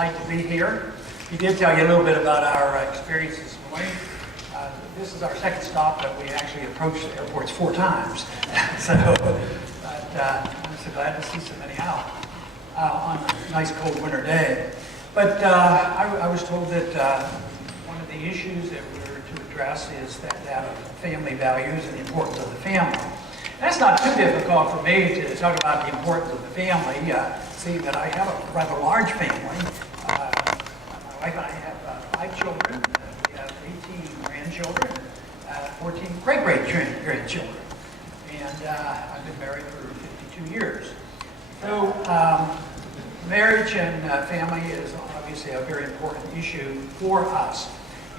delight to be here. He did tell you a little bit about our experience this morning. This is our second stop, but we actually approached the airports 4 times. So, I'm so glad to see so many out on a nice cold winter day. But I was told that one of the issues that we're to address is that of family values and the importance of the family. That's not too difficult for me to talk about the importance of the family, seeing that I have a rather large family. My wife and I have 5 children. We have 18 grandchildren, 14 great-great-grandchildren. And I've been married for 52 years. So marriage and family is obviously a very important issue for us.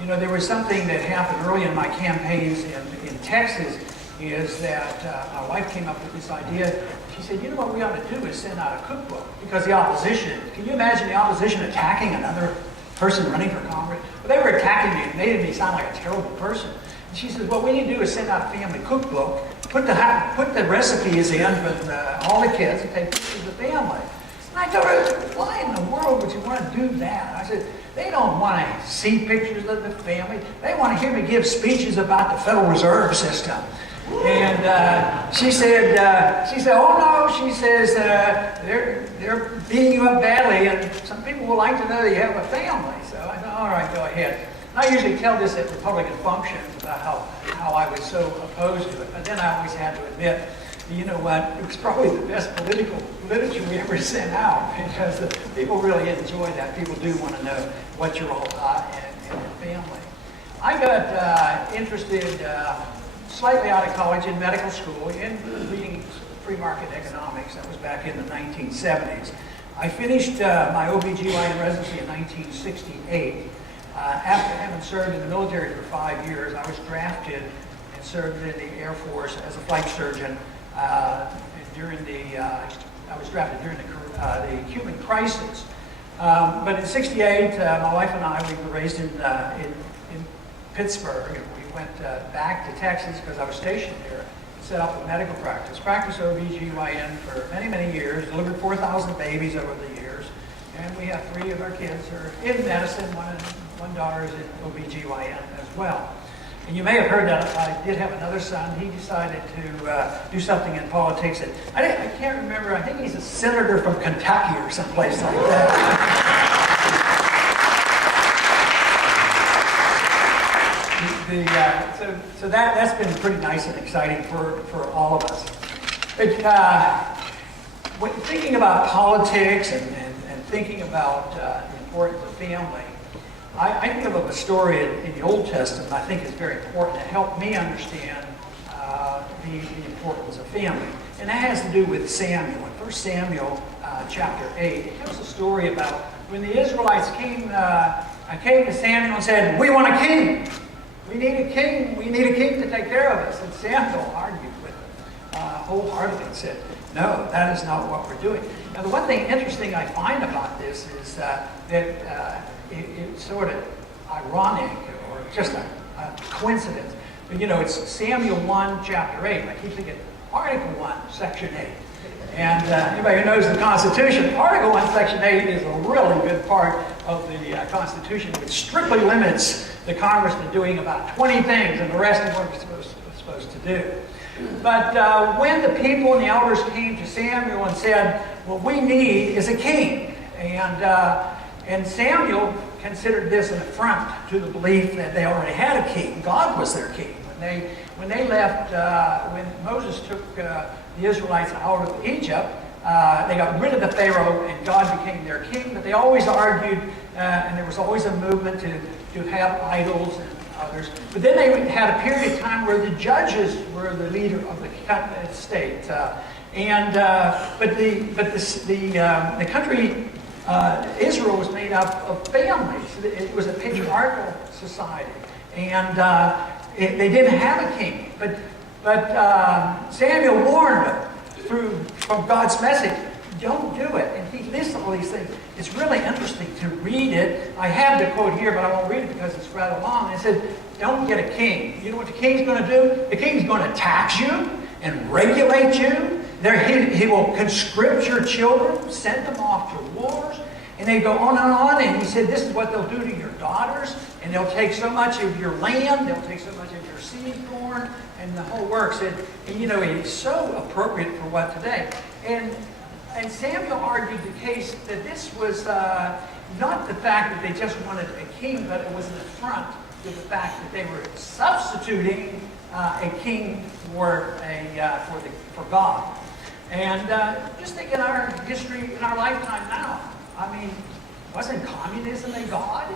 You know, there was something that happened early in my campaigns in Texas, is that my wife came up with this idea. She said, you know what we ought to do is send out a cookbook, because the opposition, can you imagine the opposition attacking another person running for Congress? Well, they were attacking me and made me sound like a terrible person. And she says, what we need to do is send out a family cookbook, put the recipes in with all the kids, and take pictures of the family. And I told her, why in the world would you want to do that? I said, they don't want to see pictures of the family. They want to hear me give speeches about the Federal Reserve System. And she said, oh no, she says, they're beating you up badly, and some people would like to know that you have a family. So I thought, all right, go ahead. I usually tell this at Republican functions about how I was so opposed to it, but then I always had to admit, you know what, it was probably the best political literature we ever sent out, because people really enjoy that. People do want to know what you're all about and your family. I got interested slightly out of college in medical school in reading free market economics. That was back in the 1970s. I finished my OBGYN residency in 1968. After having served in the military for 5 years, I was drafted and served in the Air Force as a flight surgeon I was drafted during the Cuban crisis. But in '68, my wife and I, we were raised in Pittsburgh. We went back to Texas because I was stationed there and set up a medical practice. Practiced OBGYN for many, many years, delivered 4,000 babies over the years. And we have 3 of our kids are in medicine, one daughter is in OBGYN as well. And you may have heard that I did have another son. He decided to do something in politics. And I can't remember. I think he's a senator from Kentucky or someplace like that. So that's been pretty nice and exciting for all of us. But when thinking about politics and thinking about the importance of family, I think of a story in the Old Testament I think is very important to help me understand the importance of family. And that has to do with Samuel. In 1 Samuel chapter 8, it tells a story about when the Israelites came to Samuel and said, we want a king. We need a king. We need a king to take care of us. And Samuel argued with them wholeheartedly and said, no, that is not what we're doing. Now, the one thing interesting I find about this is that it's sort of ironic or just a coincidence. But you know, it's Samuel 1, chapter 8. I keep thinking Article 1, section 8. And anybody who knows the Constitution, Article 1, section 8 is a really good part of the Constitution, which strictly limits the Congress to doing about 20 things, and the rest of what we're supposed to do. But when the people and the elders came to Samuel and said, what we need is a king. And Samuel considered this an affront to the belief that they already had a king. God was their king. When they left, when Moses took the Israelites out of Egypt, they got rid of the Pharaoh and God became their king. But they always argued, and there was always a movement to have idols and others. But then they had a period of time where the judges were the leader of the state. But the country Israel was made up of families. It was a patriarchal society, and they didn't have a king. But Samuel warned them from God's message, don't do it. And he lists all these things. It's really interesting to read it. I have the quote here, but I won't read it because it's rather long. It said, don't get a king. You know what the king's going to do? The king's going to tax you and regulate you. He will conscript your children, send them off to wars. And they go on, and he said, this is what they'll do to your daughters, and they'll take so much of your land, they'll take so much of your seed corn, and the whole works. And you know, it's so appropriate for what today. And Samuel argued the case that this was not the fact that they just wanted a king, but it was an affront to the fact that they were substituting a king for God. And just think in our history, in our lifetime now, I mean, wasn't communism a god?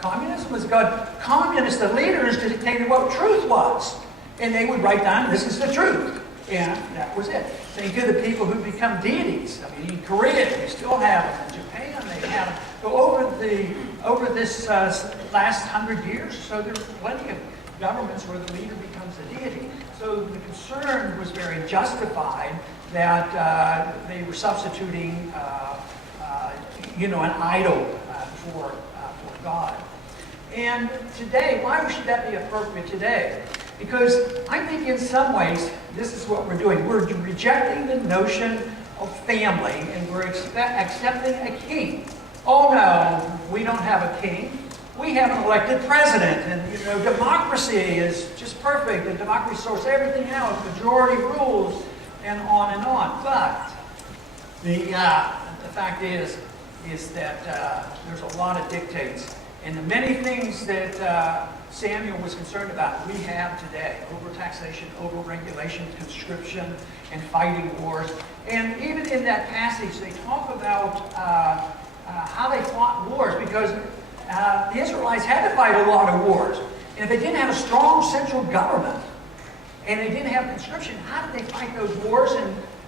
Communism was God. Communists, the leaders, dictated what truth was. And they would write down, this is the truth. And that was it. Think of the people who become deities. I mean, in Korea, they still have them. In Japan, they have them. So over this last 100 years, so there are plenty of governments where the leader becomes a deity. So the concern was very justified that they were substituting, you know, an idol for God. And today, why should that be appropriate today? Because I think in some ways, this is what we're doing. We're rejecting the notion of family, and we're accepting a king. Oh no, we don't have a king. We have an elected president, and you know, democracy is just perfect, and democracy sorts everything out, majority rules, and on and on. But the fact is that there's a lot of dictates, and the many things that Samuel was concerned about, we have today: over-taxation, over-regulation, conscription, and fighting wars. And even in that passage, they talk about how they fought wars, because the Israelites had to fight a lot of wars. And if they didn't have a strong central government, and they didn't have conscription, how did they fight those wars?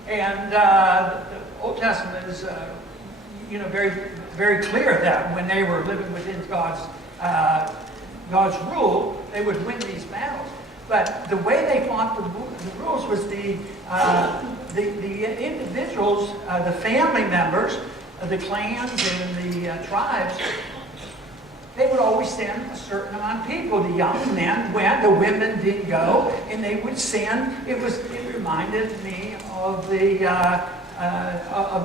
And the Old Testament is, you know, very, very clear that when they were living within God's rule, they would win these battles. But the way they fought the rules was the individuals, the family members, the clans and the tribes, they would always send a certain amount of people. The young men went, the women didn't go, and they would send. It reminded me of the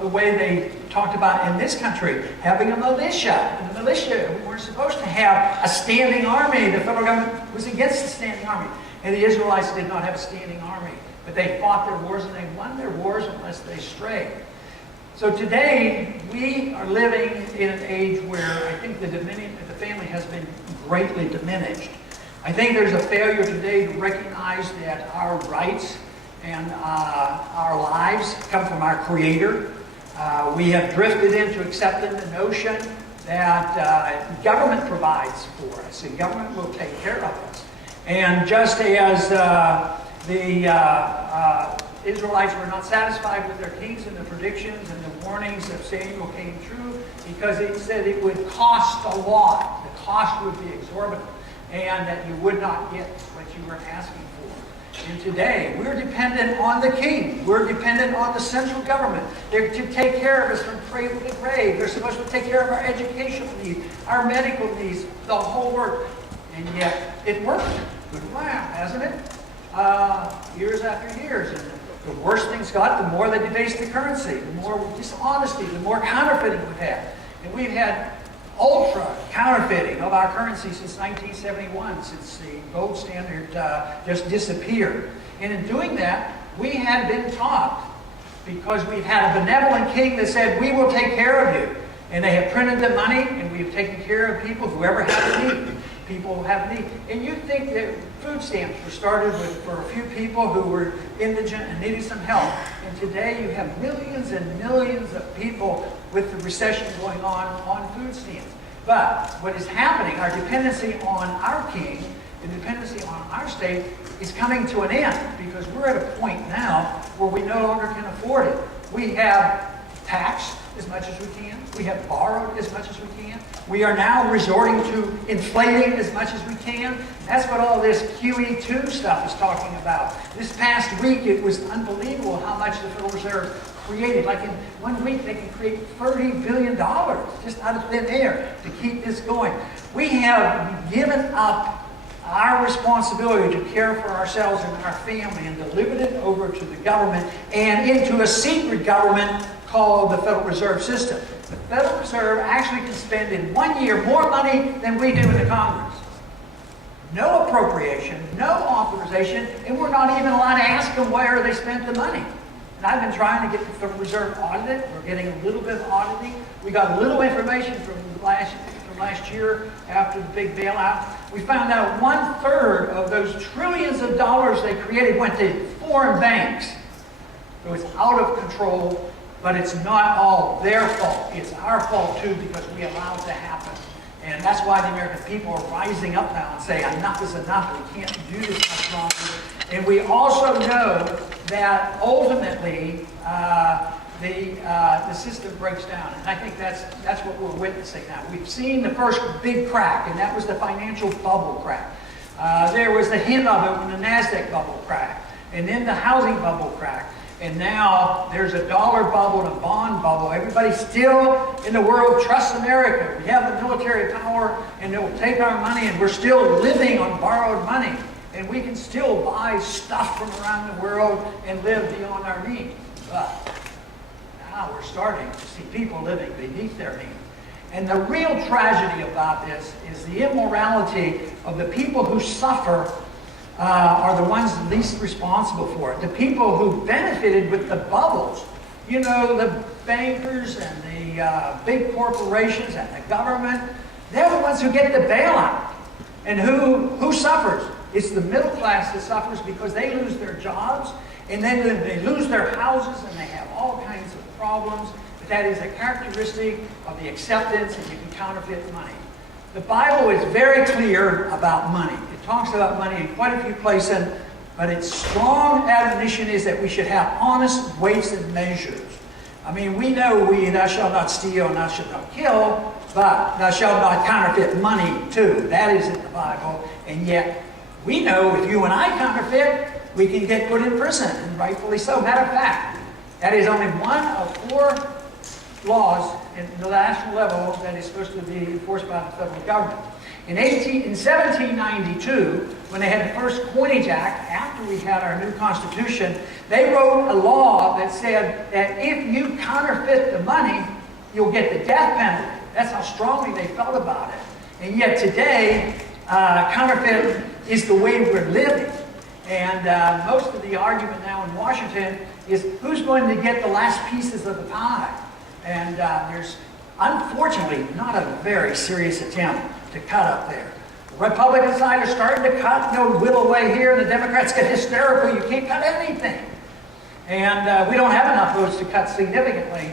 way they talked about in this country, having a militia. And the militia, we weren't supposed to have a standing army. The federal government was against the standing army. And the Israelites did not have a standing army. But they fought their wars, and they won their wars unless they strayed. So today, we are living in an age where I think the family has been greatly diminished. I think there's a failure today to recognize that our rights and our lives come from our Creator. We have drifted into accepting the notion that government provides for us, and government will take care of us. And just as the Israelites were not satisfied with their kings and the predictions and the warnings of Samuel came true, because it said it would cost a lot. The cost would be exorbitant, and that you would not get what you were asking for. And today, we're dependent on the king. We're dependent on the central government. They're to take care of us from cradle to grave. They're supposed to take care of our educational needs, our medical needs, the whole work. And yet, it worked. Good while, hasn't it? Years after years. And the worse things got, the more they debased the currency, the more dishonesty, the more counterfeiting we've had. And we've had ultra counterfeiting of our currency since 1971, since the gold standard just disappeared. And in doing that, we had been taught, because we've had a benevolent king that said, we will take care of you. And they have printed the money, and we have taken care of people, whoever has a need. People have need. And you think that food stamps were started for a few people who were indigent and needed some help. And today you have millions and millions of people with the recession going on food stamps. But what is happening, our dependency on our king, the dependency on our state, is coming to an end, because we're at a point now where we no longer can afford it. We have taxed as much as we can. We have borrowed as much as we can. We are now resorting to inflating as much as we can. That's what all this QE2 stuff is talking about. This past week, it was unbelievable how much the Federal Reserve created. Like in 1 week, they can create $30 billion just out of thin air to keep this going. We have given up our responsibility to care for ourselves and our family and delivered it over to the government and into a secret government called the Federal Reserve System. The Federal Reserve actually can spend in 1 year more money than we do in the Congress. No appropriation, no authorization, and we're not even allowed to ask them where they spent the money. And I've been trying to get the Federal Reserve audited. We're getting a little bit of auditing. We got a little information from last year after the big bailout. We found out 1/3 of those trillions of dollars they created went to foreign banks. So it's out of control, but it's not all their fault. It's our fault too, because we allowed it to happen. And that's why the American people are rising up now and saying enough is enough. We can't do this much longer. And we also know that ultimately the system breaks down. And I think that's what we're witnessing now. We've seen the first big crack, and that was the financial bubble crack. There was the hint of it when the NASDAQ bubble cracked, and then the housing bubble cracked. And now there's a dollar bubble and a bond bubble. Everybody still in the world trusts America. We have the military power, and they'll take our money, and we're still living on borrowed money. And we can still buy stuff from around the world and live beyond our means. But now we're starting to see people living beneath their means. And the real tragedy about this is the immorality of the people who suffer are the ones least responsible for it. The people who benefited with the bubbles, you know, the bankers and the big corporations and the government, they're the ones who get the bailout. And who suffers? It's the middle class that suffers because they lose their jobs, and then they lose their houses, and they have all kinds of problems. But that is a characteristic of the acceptance, and you can counterfeit money. The Bible is very clear about money. It talks about money in quite a few places, but its strong admonition is that we should have honest weights and measures. I mean, we know thou shalt not steal and thou shalt not kill, but thou shalt not counterfeit money too. That is in the Bible, and yet we know if you and I counterfeit, we can get put in prison, and rightfully so. Matter of fact, that is only one of 4 laws in the national level that is supposed to be enforced by the federal government. In 1792, when they had the first Coinage Act, after we had our new Constitution, they wrote a law that said that if you counterfeit the money, you'll get the death penalty. That's how strongly they felt about it. And yet today, counterfeit is the way we're living. And most of the argument now in Washington is who's going to get the last pieces of the pie. And there's, unfortunately, not a very serious attempt to cut up there. The Republican side are starting to cut, whittle away here, and the Democrats get hysterical. You can't cut anything. And we don't have enough votes to cut significantly,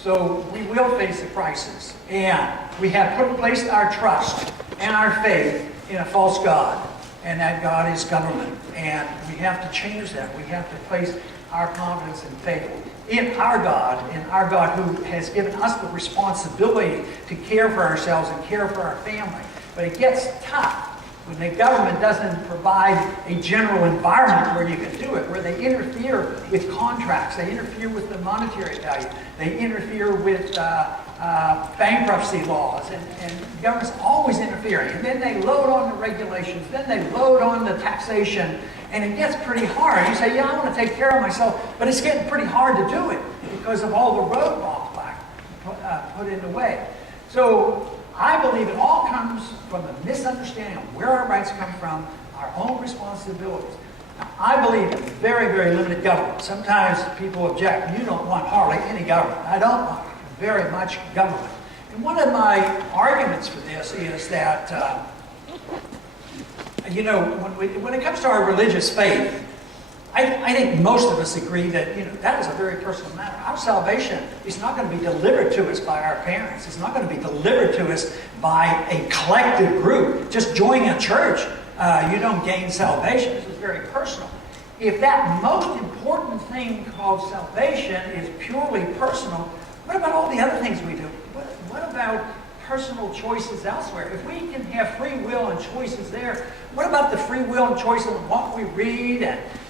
so we will face a crisis. And we have placed our trust and our faith in a false God, and that God is government. And we have to change that. We have to place our confidence and faith in our God who has given us the responsibility to care for ourselves and care for our family. But it gets tough when the government doesn't provide a general environment where you can do it, where they interfere with contracts, they interfere with the monetary value, they interfere with bankruptcy laws, and government's always interfering. And then they load on the regulations, then they load on the taxation, and it gets pretty hard. You say, yeah, I want to take care of myself, but it's getting pretty hard to do it because of all the roadblocks put in the way. So I believe it all comes from a misunderstanding of where our rights come from, our own responsibilities. Now, I believe in very, very limited government. Sometimes people object, you don't want hardly any government. I don't want very much government. And one of my arguments for this is that when it comes to our religious faith, I think most of us agree that that is a very personal matter. Our salvation is not going to be delivered to us by our parents. It's not going to be delivered to us by a collective group. Just joining a church, you don't gain salvation. This is very personal. If that most important thing called salvation is purely personal, what about all the other things we do? What about personal choices elsewhere? If we can have free will and choices there, what about the free will and choice of what we read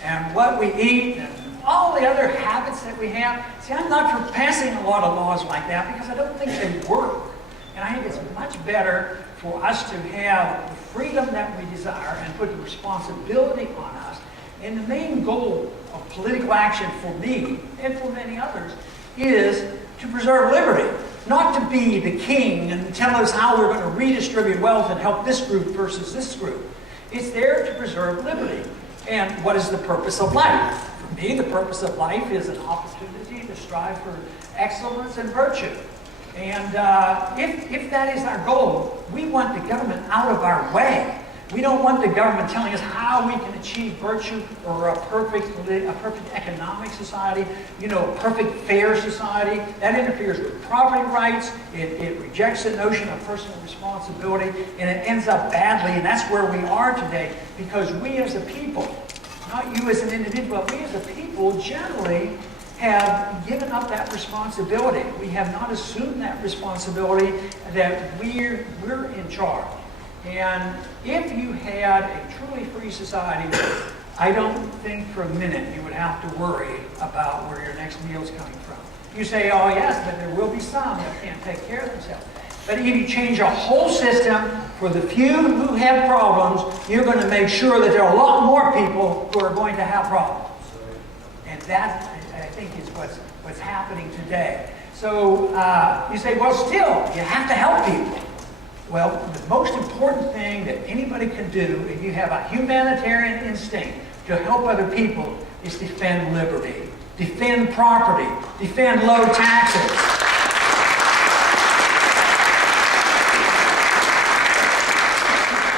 and what we eat and all the other habits that we have? See, I'm not for passing a lot of laws like that because I don't think they work. And I think it's much better for us to have the freedom that we desire and put the responsibility on us. And the main goal of political action for me and for many others is to preserve liberty, not to be the king and tell us how we're going to redistribute wealth and help this group versus this group. It's there to preserve liberty. And what is the purpose of life? For me, the purpose of life is an opportunity to strive for excellence and virtue. And if that is our goal, we want the government out of our way. We don't want the government telling us how we can achieve virtue or a perfect economic society, you know, a perfect fair society. That interferes with property rights. It rejects the notion of personal responsibility, and it ends up badly. And that's where we are today, because we as a people, not you as an individual, but we as a people generally have given up that responsibility. We have not assumed that responsibility that we're in charge. And if you had a truly free society, I don't think for a minute you would have to worry about where your next meal is coming from. You say, oh yes, but there will be some that can't take care of themselves. But if you change a whole system for the few who have problems, you're going to make sure that there are a lot more people who are going to have problems. And that, I think, is what's happening today. So you say, well, still, you have to help people. Well, the most important thing that anybody can do, if you have a humanitarian instinct to help other people, is defend liberty, defend property, defend low taxes.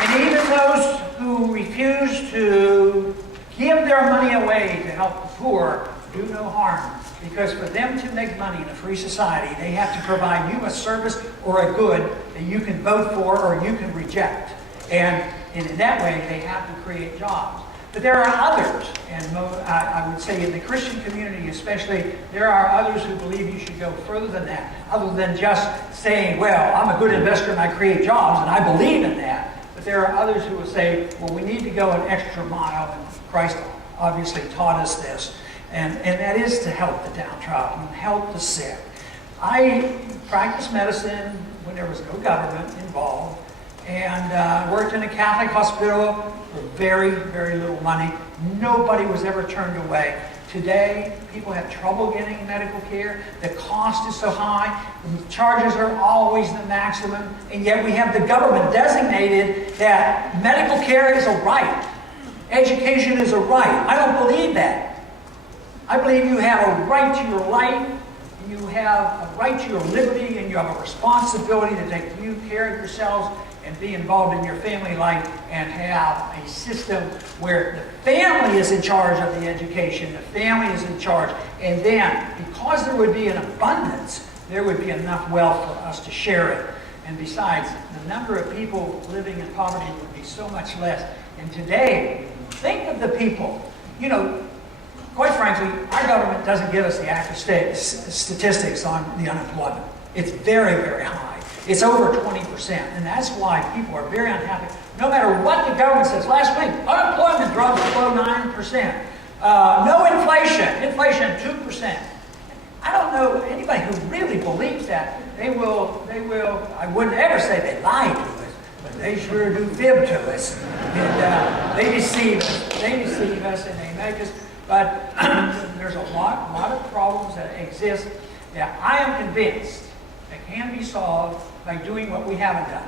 And even those who refuse to give their money away to help the poor do no harm. Because for them to make money in a free society, they have to provide you a service or a good that you can vote for or you can reject. And in that way, they have to create jobs. But there are others, and I would say in the Christian community especially, there are others who believe you should go further than that, other than just saying, well, I'm a good investor and I create jobs, and I believe in that. But there are others who will say, well, we need to go an extra mile, and Christ obviously taught us this. And that is to help the downtrodden, help the sick. I practiced medicine when there was no government involved, and worked in a Catholic hospital for very, very little money. Nobody was ever turned away. Today, people have trouble getting medical care. The cost is so high. The charges are always the maximum, and yet we have the government designated that medical care is a right. Education is a right. I don't believe that. I believe you have a right to your life, and you have a right to your liberty, and you have a responsibility to take due care of yourselves and be involved in your family life and have a system where the family is in charge of the education, the family is in charge, and then, because there would be an abundance, there would be enough wealth for us to share it. And besides, the number of people living in poverty would be so much less. And today, think of the people, you know, quite frankly, our government doesn't give us the accurate statistics on the unemployment. It's very, very high. It's over 20%, and that's why people are very unhappy. No matter what the government says. Last week, unemployment dropped below 9%. No inflation. Inflation 2%. I don't know anybody who really believes that. They will, I wouldn't ever say they lie to us, but they sure do fib to us. And they deceive us. They deceive us, and they make us. But there's a lot of problems that exist that I am convinced that can be solved by doing what we haven't done.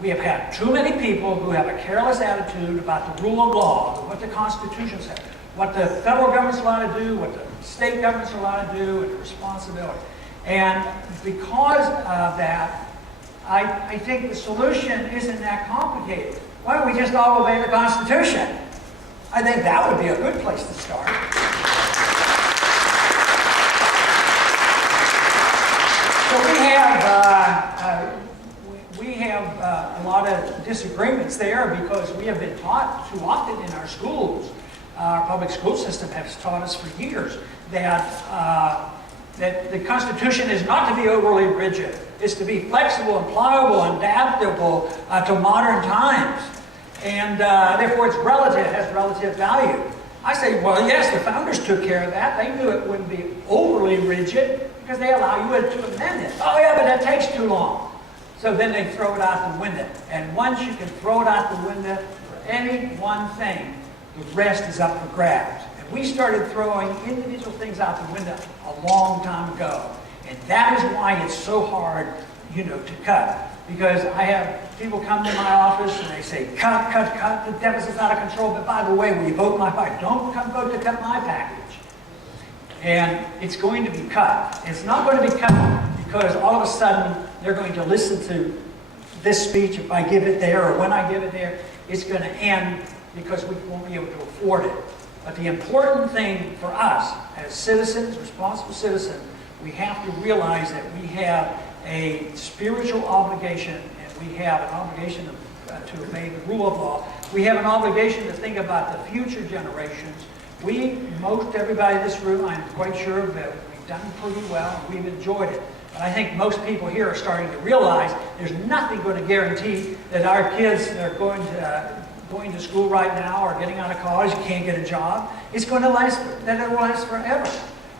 We have had too many people who have a careless attitude about the rule of law, what the Constitution says, what the federal government's allowed to do, what the state government's allowed to do, and the responsibility. And because of that, I think the solution isn't that complicated. Why don't we just all obey the Constitution? I think that would be a good place to start. So we have a lot of disagreements there because we have been taught too often in our schools. Our public school system has taught us for years that that the Constitution is not to be overly rigid. It's to be flexible and pliable and adaptable to modern times. And therefore it's relative, it has relative value. I say, well, yes, the founders took care of that. They knew it wouldn't be overly rigid because they allow you to amend it. Oh yeah, but that takes too long. So then they throw it out the window. And once you can throw it out the window for any one thing, the rest is up for grabs. And We started throwing individual things out the window a long time ago. And that is why it's so hard, you know, to cut. Because I have people come to my office and they say, cut, cut, cut, the deficit's out of control. But by the way, will you vote my package? Don't come vote to cut my package. And it's going to be cut. It's not going to be cut because all of a sudden they're going to listen to this speech if I give it there or when I give it there. It's going to end because we won't be able to afford it. But the important thing for us as citizens, responsible citizens, we have to realize that we have a spiritual obligation, and we have an obligation to obey the rule of law. We have an obligation to think about the future generations. Most everybody in this room, I'm quite sure that we've done pretty well, and we've enjoyed it. But I think most people here are starting to realize there's nothing going to guarantee that our kids are going to school right now or getting out of college, can't get a job. It's going to last, that it will last forever.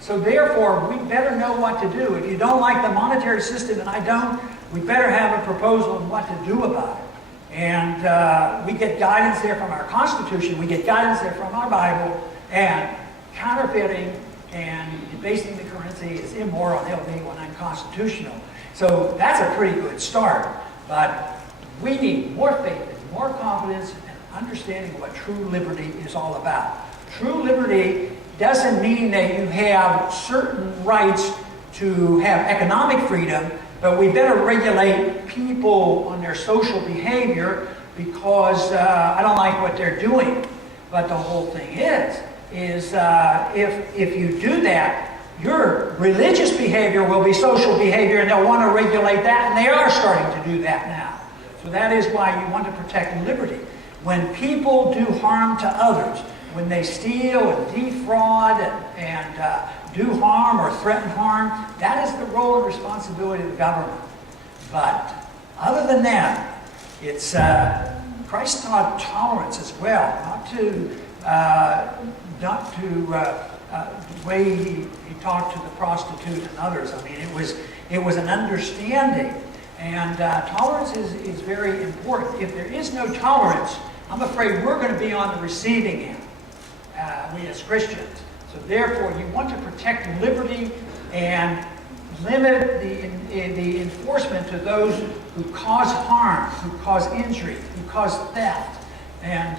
So therefore, we better know what to do. If you don't like the monetary system, and I don't, we better have a proposal on what to do about it. And we get guidance there from our Constitution, we get guidance there from our Bible, and counterfeiting and debasing the currency is immoral, illegal, and unconstitutional. So that's a pretty good start. But we need more faith and more confidence and understanding of what true liberty is all about. True liberty doesn't mean that you have certain rights to have economic freedom, but we better regulate people on their social behavior because I don't like what they're doing. But the whole thing is if you do that, your religious behavior will be social behavior, and they'll want to regulate that, and they are starting to do that now. So that is why you want to protect liberty. When people do harm to others, when they steal and defraud and do harm or threaten harm, that is the role and responsibility of the government. But other than that, it's Christ taught tolerance as well, not to the way he talked to the prostitute and others. I mean, it was an understanding, and tolerance is very important. If there is no tolerance, I'm afraid we're going to be on the receiving end. We as Christians. So therefore, you want to protect liberty and limit the enforcement to those who cause harm, who cause injury, who cause theft, and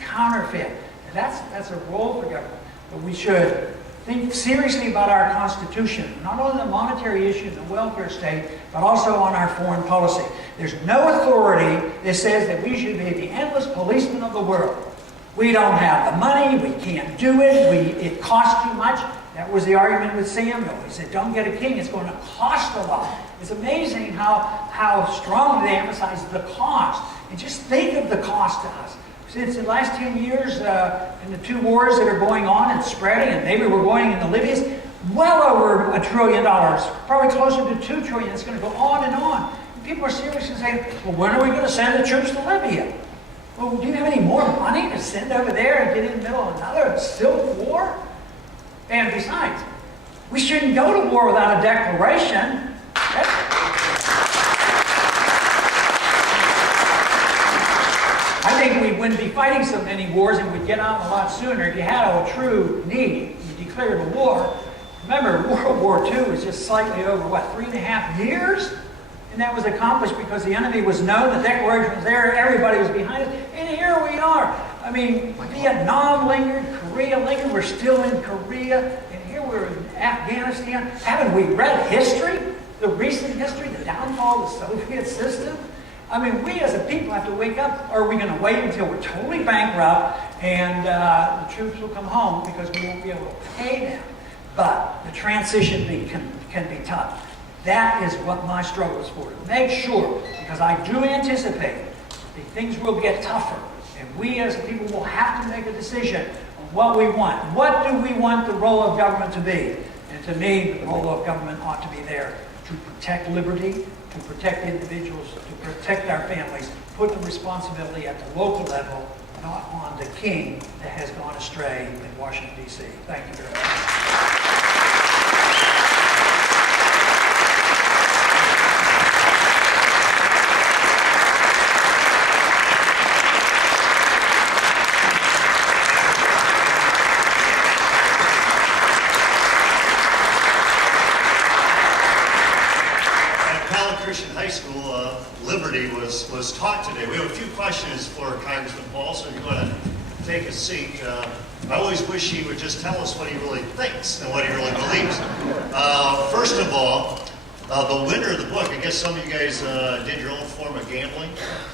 counterfeit. And that's a role for government. But we should think seriously about our Constitution, not only the monetary issue and the welfare state, but also on our foreign policy. There's no authority that says that we should be the endless policemen of the world. We don't have the money, we can't do it, it costs too much. That was the argument with Samuel. He said, don't get a king, it's going to cost a lot. It's amazing how strongly they emphasize the cost. And just think of the cost to us. Since the last 10 years, in the 2 wars that are going on and spreading, and maybe we're going into Libya, well over $1 trillion, probably closer to $2 trillion. It's going to go on and on. And people are seriously saying, well, when are we going to send the troops to Libya? Well, do you have any more money to send over there and get in the middle of another civil war? And besides, we shouldn't go to war without a declaration. I think we wouldn't be fighting so many wars and we'd get out a lot sooner if you had a true need. You declared a war. Remember, World War II was just slightly over, what, 3.5 years? And that was accomplished because the enemy was known, the declaration was there, everybody was behind it, and here we are. I mean, Vietnam lingered, Korea lingered, we're still in Korea, and here we're in Afghanistan. Haven't we read history? The recent history, the downfall of the Soviet system? I mean, we as a people have to wake up. Or are we going to wait until we're totally bankrupt and the troops will come home because we won't be able to pay them? But the transition can be tough. That is what my struggle is for. To make sure, because I do anticipate that things will get tougher. And we as a people will have to make a decision on what we want. What do we want the role of government to be? And to me, the role of government ought to be there to protect liberty, to protect individuals, to protect our families, put the responsibility at the local level, not on the king that has gone astray in Washington, D.C. Thank you very much. Christian High School, Liberty was taught today. We have a few questions for Congressman Paul, so if you want to take a seat. I always wish he would just tell us what he really thinks and what he really believes. First of all, the winner of the book, I guess some of you guys did your own form of gambling.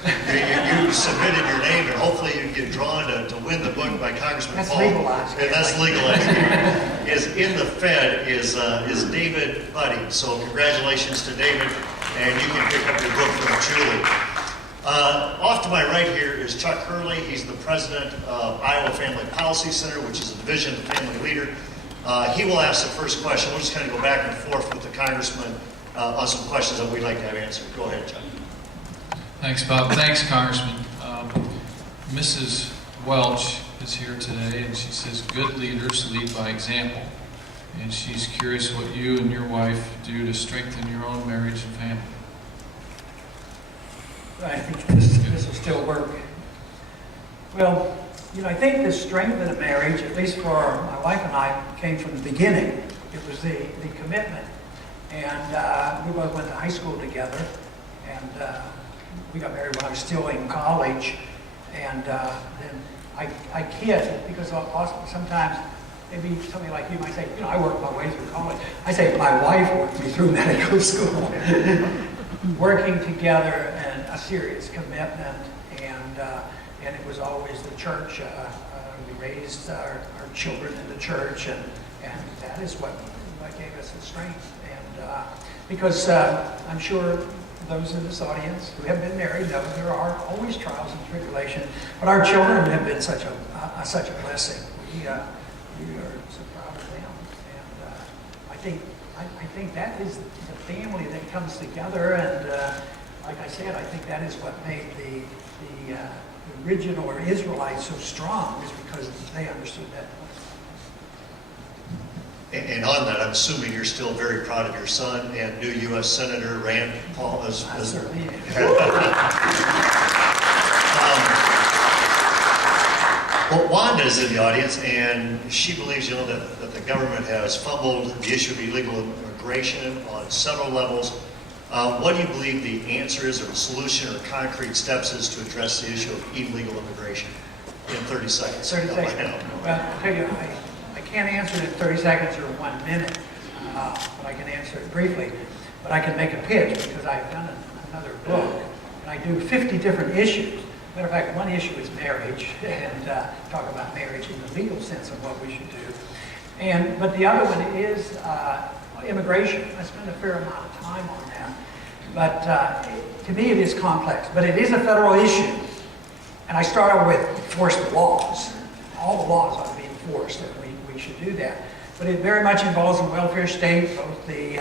You submitted your name, and hopefully you get drawn to win the book by Congressman Paul. Legalized. And that's legalized. Is in the Fed is David Buddy. So congratulations to David, and you can pick up your book from Julie. Off to my right here is Chuck Hurley. He's the president of Iowa Family Policy Center, which is a division of Family Leader. He will ask the first question. We'll just kind of go back and forth with the congressman on some questions that we'd like to have answered. Go ahead, Chuck. Thanks, Bob. Thanks, Congressman. Mrs. Welch is here today, and she says, good leaders lead by example. And she's curious what you and your wife do to strengthen your own marriage and family. I think this will still work. Well, I think the strength of the marriage, at least for my wife and I, came from the beginning. It was the commitment. And we both went to high school together. And we got married when I was still in college. And then I kid, because sometimes maybe somebody like you might say, I worked my way through college. I say my wife worked me through medical school. Working together and a serious commitment, and it was always the church. We raised our children in the church, and that is what gave us the strength. And because I'm sure those in this audience who have been married know there are always trials and tribulations, but our children have been such a blessing. We are so proud of them, and I think that is the family that comes together, and like I said, I think that is what made the original or Israelites so strong, is because they understood that. And on that, I'm assuming you're still very proud of your son and new U.S. Senator Rand Paul. I certainly am. Well, Wanda is in the audience, and she believes, that the government has fumbled the issue of illegal immigration on several levels. What do you believe the answer is, or the solution, or concrete steps is to address the issue of illegal immigration in 30 seconds? 30 seconds. Well, I'll tell you, I can't answer it in 30 seconds or 1 minute, but I can answer it briefly. But I can make a pitch, because I've done another book, and I do 50 different issues. Matter of fact, one issue is marriage, and talk about marriage in the legal sense of what we should do. But the other one is immigration. I spend a fair amount of time on that. But to me, it is complex. But it is a federal issue. And I started with enforce the laws. All the laws ought to be enforced, and we should do that. But it very much involves the welfare state, both the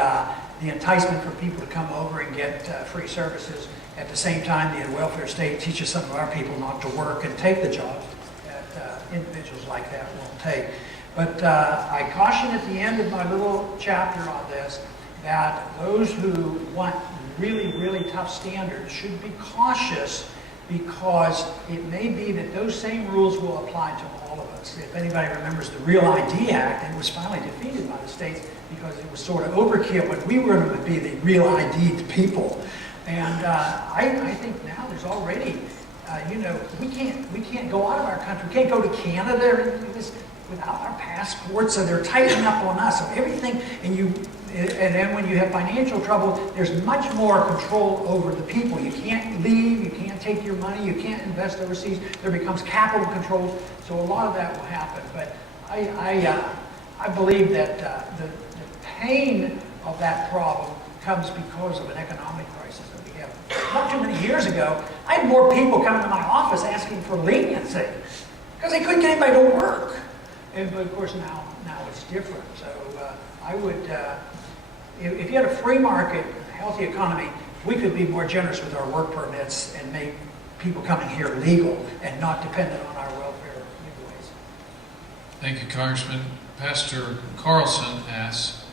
enticement for people to come over and get free services. At the same time, the welfare state teaches some of our people not to work and take the jobs that individuals like that won't take. But I caution at the end of my little chapter on this that those who want really, really tough standards should be cautious, because it may be that those same rules will apply to all of us. If anybody remembers the Real ID Act, it was finally defeated by the states because it was sort of overkill when we were going to be the real ID'd people. And I think now there's already, we can't go out of our country. We can't go to Canada without our passports, so they're tightening up on us. So everything, and then when you have financial trouble, there's much more control over the people. You can't leave, you can't take your money, you can't invest overseas. There becomes capital controls, so a lot of that will happen. But I believe that the pain of that problem comes because of an economic crisis that we have. Not too many years ago, I had more people coming to my office asking for leniency because they couldn't get anybody to work. But of course now it's different. So I would, if you had a free market, a healthy economy, we could be more generous with our work permits and make people coming here legal and not dependent on our welfare legal ways. Thank you, Congressman. Pastor Carlson asks,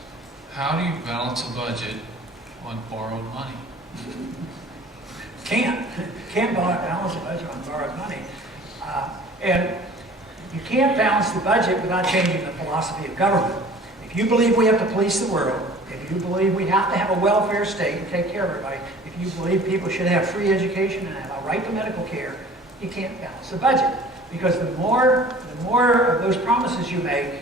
how do you balance a budget on borrowed money? Can't balance the budget on borrowed money. And you can't balance the budget without changing the philosophy of government. If you believe we have to police the world, if if you believe we have to have a welfare state and take care of everybody, if you believe people should have free education and have a right to medical care, you can't balance the budget. Because the more of those promises you make,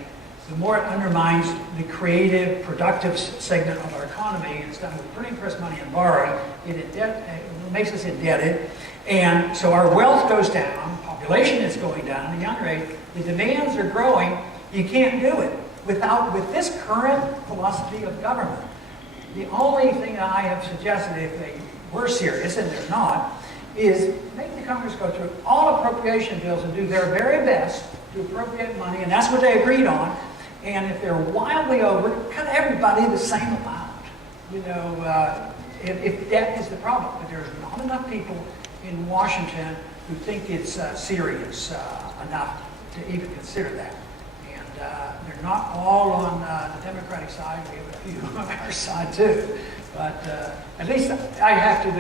the more it undermines the creative, productive segment of our economy. It's done with printing press money and borrowing. It makes us indebted. And so our wealth goes down, population is going down at a young rate, the demands are growing. You can't do it with this current philosophy of government. The only thing that I have suggested, if they were serious, and they're not, is make the Congress go through all appropriation bills and do their very best to appropriate money, and that's what they agreed on. And if they're wildly over, cut everybody the same amount. You know, if debt is the problem, but there's not enough people in Washington who think it's serious enough to even consider that. And they're not all on the Democratic side. We have a few on our side too. But at least I have to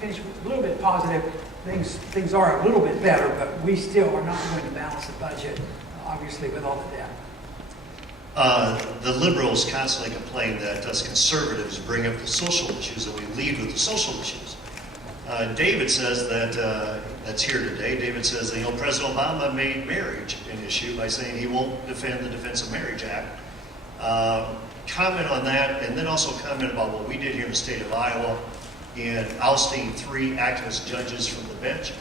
finish with a little bit positive. Things are a little bit better, but we still are not going to balance the budget, obviously, with all the debt. The liberals constantly complain that us conservatives bring up the social issues and we lead with the social issues. David says that, that's here today, David says that, President Obama made marriage an issue by saying he won't defend the Defense of Marriage Act. Comment on that, and then also comment about what we did here in the state of Iowa in ousting 3 activist judges from the bench.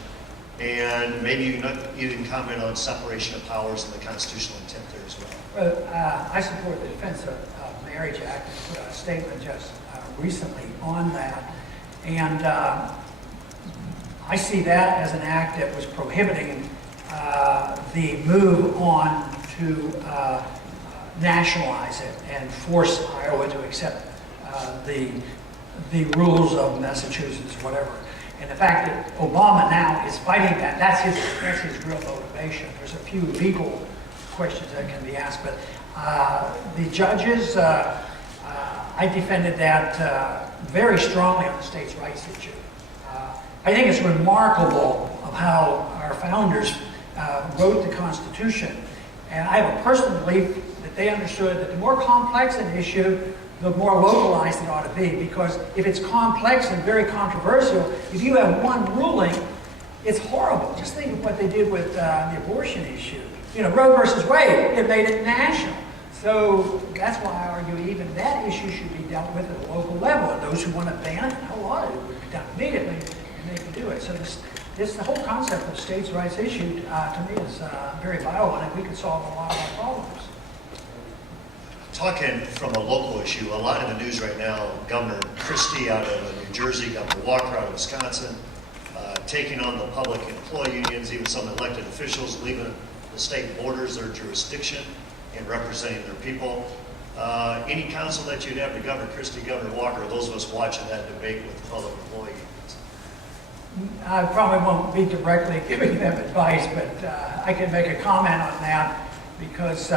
And maybe you can comment on separation of powers and the constitutional intent there as well. Well, I support the Defense of Marriage Act and put a statement just recently on that. And I see that as an act that was prohibiting the move on to nationalize it and force Iowa to accept the rules of Massachusetts, whatever. And the fact that Obama now is fighting that, that's his real motivation. There's a few legal questions that can be asked, but the judges, I defended that very strongly on the states' rights issue. I think it's remarkable of how our founders wrote the Constitution, and I have a personal belief that they understood that the more complex an issue, the more localized it ought to be, because if it's complex and very controversial, if you have one ruling, it's horrible. Just think of what they did with the abortion issue. Roe versus Wade, it made it national. So that's why I argue even that issue should be dealt with at a local level. And those who want to ban it, a lot of it would be done immediately, and they can do it. So the whole concept of states' rights issue, to me, is very vital, and we could solve a lot of our problems. Talking from a local issue, a lot in the news right now, Governor Christie out of New Jersey, Governor Walker out of Wisconsin, taking on the public employee unions, even some elected officials, leaving the state borders their jurisdiction and representing their people. Any counsel that you'd have to Governor Christie, Governor Walker, those of us watching that debate with the public employee unions? I probably won't be directly giving them advice, but I can make a comment on that, because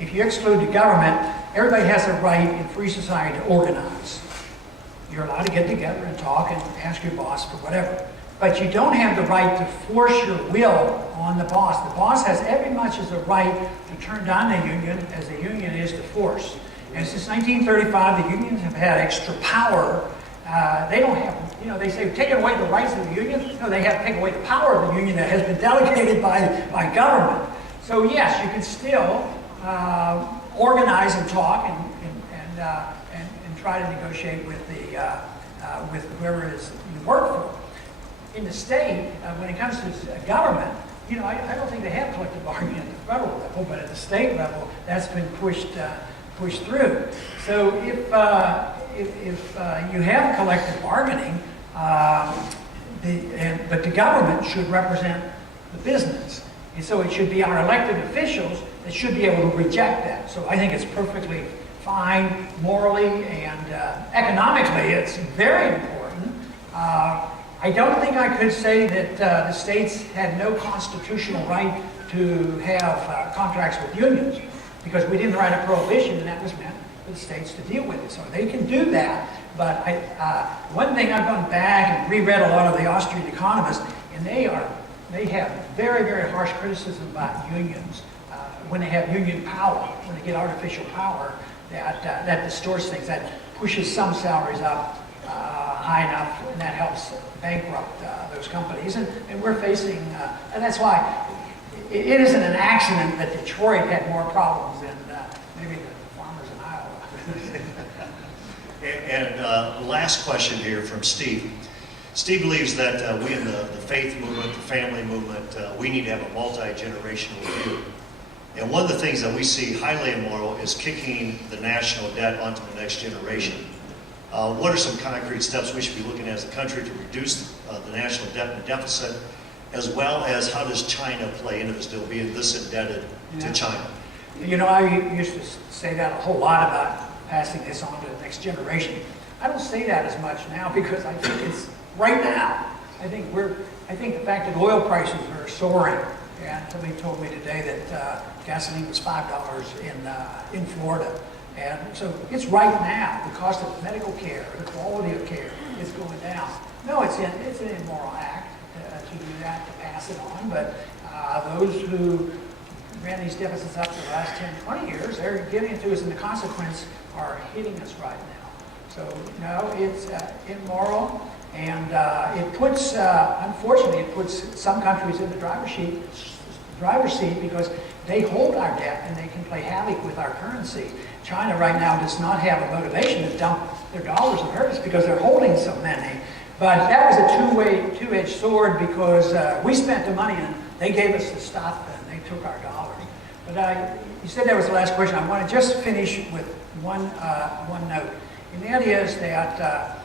if you exclude the government, everybody has a right in free society to organize. You're allowed to get together and talk and ask your boss for whatever. But you don't have the right to force your will on the boss. The boss has every much as a right to turn down the union as the union is to force. And since 1935, the unions have had extra power. They don't have, they say, take away the rights of the union. No, they have to take away the power of the union that has been delegated by government. So yes, you can still organize and talk and try to negotiate with whoever it is you work for. In the state, when it comes to government, I don't think they have collective bargaining at the federal level, but at the state level, that's been pushed through. So if you have collective bargaining, but the government should represent the business. And so it should be our elected officials that should be able to reject that. So I think it's perfectly fine morally and economically. It's very important. I don't think I could say that the states had no constitutional right to have contracts with unions, because we didn't write a prohibition, and that was meant for the states to deal with it. So they can do that. But one thing, I've gone back and reread a lot of the Austrian economists, and they have very, very harsh criticism about unions when they have union power, when they get artificial power. that distorts things, that pushes some salaries up high enough, and that helps bankrupt those companies. And we're facing, and that's why it isn't an accident that Detroit had more problems than maybe the farmers in Iowa. And last question here from Steve. Steve believes that we in the faith movement, the family movement, we need to have a multi-generational view. And one of the things that we see highly immoral is kicking the national debt onto the next generation. What are some concrete steps we should be looking at as a country to reduce the national debt and deficit, as well as how does China play into this deal, being this indebted to China? You know, I used to say that a whole lot about passing this on to the next generation. I don't say that as much now because I think it's right now. I think the fact that oil prices are soaring, and somebody told me today that gasoline was $5 in Florida. And so it's right now. The cost of medical care, the quality of care is going down. No, it's an immoral act to do that, to pass it on. But those who ran these deficits up for the last 10, 20 years, they're giving it to us, and the consequences are hitting us right now. So no, it's immoral, and it puts, unfortunately, it puts some countries in the driver's seat because they hold our debt and they can play havoc with our currency. China right now does not have a motivation to dump their dollars on Earth because they're holding so many. But that was a two-edged sword because we spent the money and they gave us the stuff and they took our dollars. But you said that was the last question. I want to just finish with one note. And that is that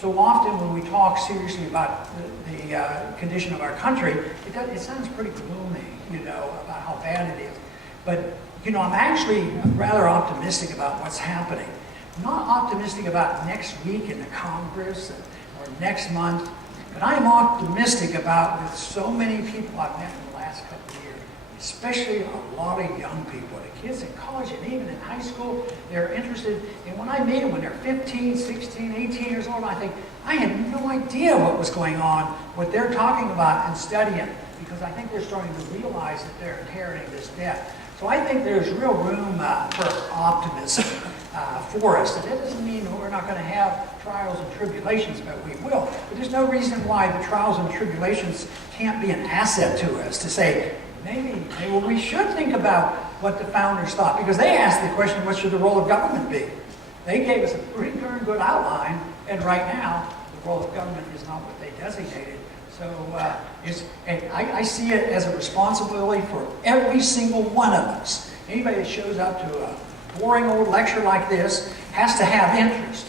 so often when we talk seriously about the condition of our country, it sounds pretty gloomy, you know, about how bad it is. But, you know, I'm actually rather optimistic about what's happening. I'm not optimistic about next week in the Congress or next month, but I'm optimistic about with so many people I've met in the last couple of years, especially a lot of young people, the kids in college and even in high school, they're interested. And when I meet them when they're 15, 16, 18 years old, I think, I had no idea what was going on, what they're talking about and studying, because I think they're starting to realize that they're inheriting this debt. So I think there's real room for optimism for us. And that doesn't mean we're not going to have trials and tribulations, but we will. But there's no reason why the trials and tribulations can't be an asset to us to say, maybe we should think about what the founders thought. Because they asked the question, what should the role of government be? They gave us a pretty darn good outline, and right now, the role of government is not what they designated. So I see it as a responsibility for every single one of us. Anybody that shows up to a boring old lecture like this has to have interest.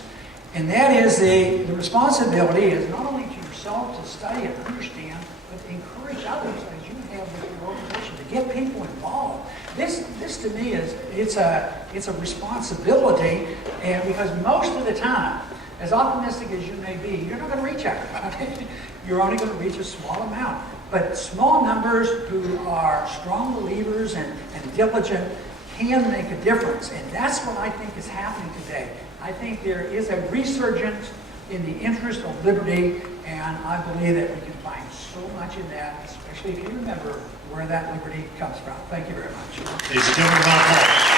And that is the responsibility is not only to yourself to study and understand, but to encourage others as you have with your organization, to get people involved. This to me is it's a responsibility, and because most of the time, as optimistic as you may be, you're not going to reach everybody. You're only going to reach a small amount. But small numbers who are strong believers and diligent can make a difference. And that's what I think is happening today. I think there is a resurgence in the interest of liberty, and I believe that we can find so much in that, especially if you remember where that liberty comes from. Thank you very much. Ladies and gentlemen, Ron Paul.